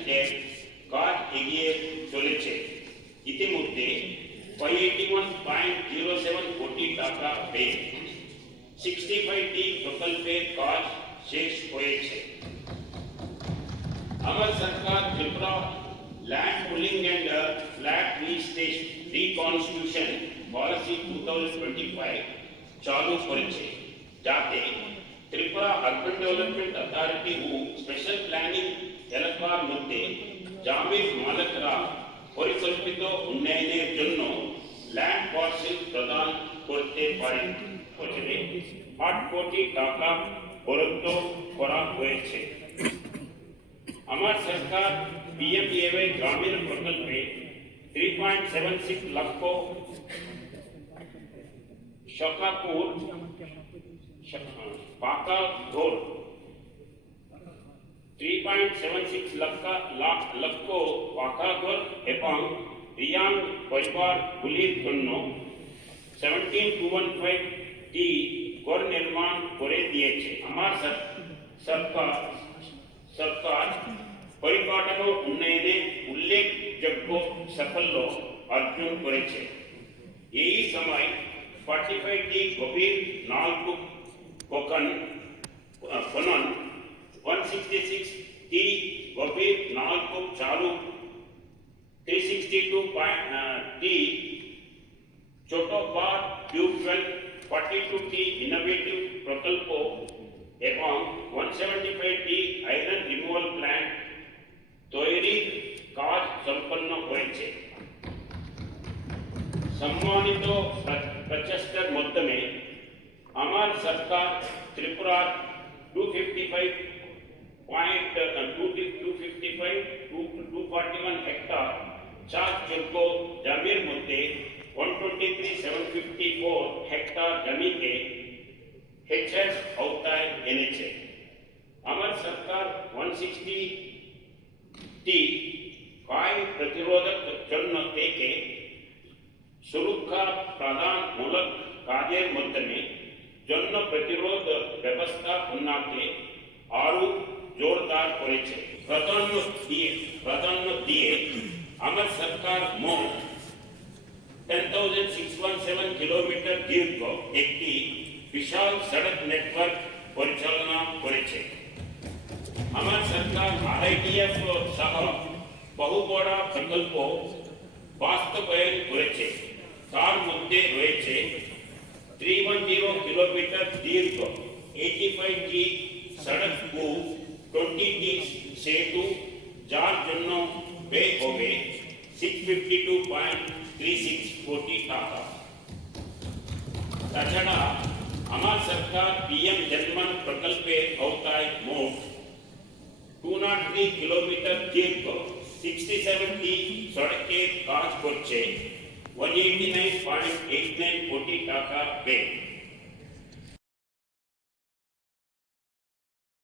রিফিনান্সের কাজ এগিয়ে চলেছে। ইতিমধ্যে 581.07 কোটি টাকা ব্যয়ে 65টি প্রকল্পের কাজ শেষ হয়েছে। আমার সরকার Tripura land pooling and flat reconstitution policy 2025 চালু করেছে, যাতে ত্রিপুরা আরবান ডেভেলপমেন্ট অথরিটি ও স্পেশাল প্ল্যানিং এলাকার মধ্যে জমির মালিকরা পরিকল্পিত উন্নয়নের জন্য ল্যান্ড পার্সেল প্রদান করতে পারেন। বছরে 8 কোটি টাকা বরাদ্দ করা হয়েছে। আমার সরকার পিএমএওয়াই গ্রামীণ প্রকল্পে 3.76 লক্ষ শকাপুর পাকা ঘর 3.76 লক্ষ পাকা ঘর এবং রিয়াং পরিবারগুলির জন্য 17,215টি ঘর নির্মাণ করে দিয়েছে। আমার সরকার পরিকাঠামো উন্নয়নে উল্লেখযোগ্য সাফল্য অর্জন করেছে। এই সময় 45টি গভীর নালকূপ খনন, 166টি গভীর নালকূপ চালু, 362টি ছোট পাট টিউবওয়েল, 42টি ইনোভেটিভ প্রকল্প এবং 175টি আয়রন রিমুভাল প্ল্যান্ট তৈরির কাজ সম্পন্ন হয়েছে। সম্মানিত প্রচেষ্টার মাধ্যমে আমার সরকার ত্রিপুরার 241 হেক্টর চাষযোগ্য জমির মধ্যে 123,754 হেক্টর জমিকে HF আওতায় এনেছে। আমার সরকার 160টি ক্ষয় প্রতিরোধক জন্য থেকে সুরক্ষা প্রদানমূলক কাজের মাধ্যমে জন্য প্রতিরোধ ব্যবস্থা উন্নয়নে আরো জোরদার করেছে। প্রাধান্য দিয়ে আমার সরকার মোট 10,617 কিলোমিটার দীর্ঘ একটি বিশাল সড়ক নেটওয়ার্ক পরিচালনা করেছে। আমার সরকার RITF সহ বহু বড় প্রকল্প বাস্তবায়ন করেছে। তার মধ্যে রয়েছে 310 কিলোমিটার দীর্ঘ 85টি সড়ক ও 20টি সেতু, যার জন্য ব্যয় হবে 652.36 কোটি টাকা। তাছাড়া আমার সরকার PM জনমন প্রকল্পের আওতায় মোট 203 কিলোমিটার দীর্ঘ 67টি সড়কের কাজ করছে, 189.89 কোটি টাকা ব্যয়।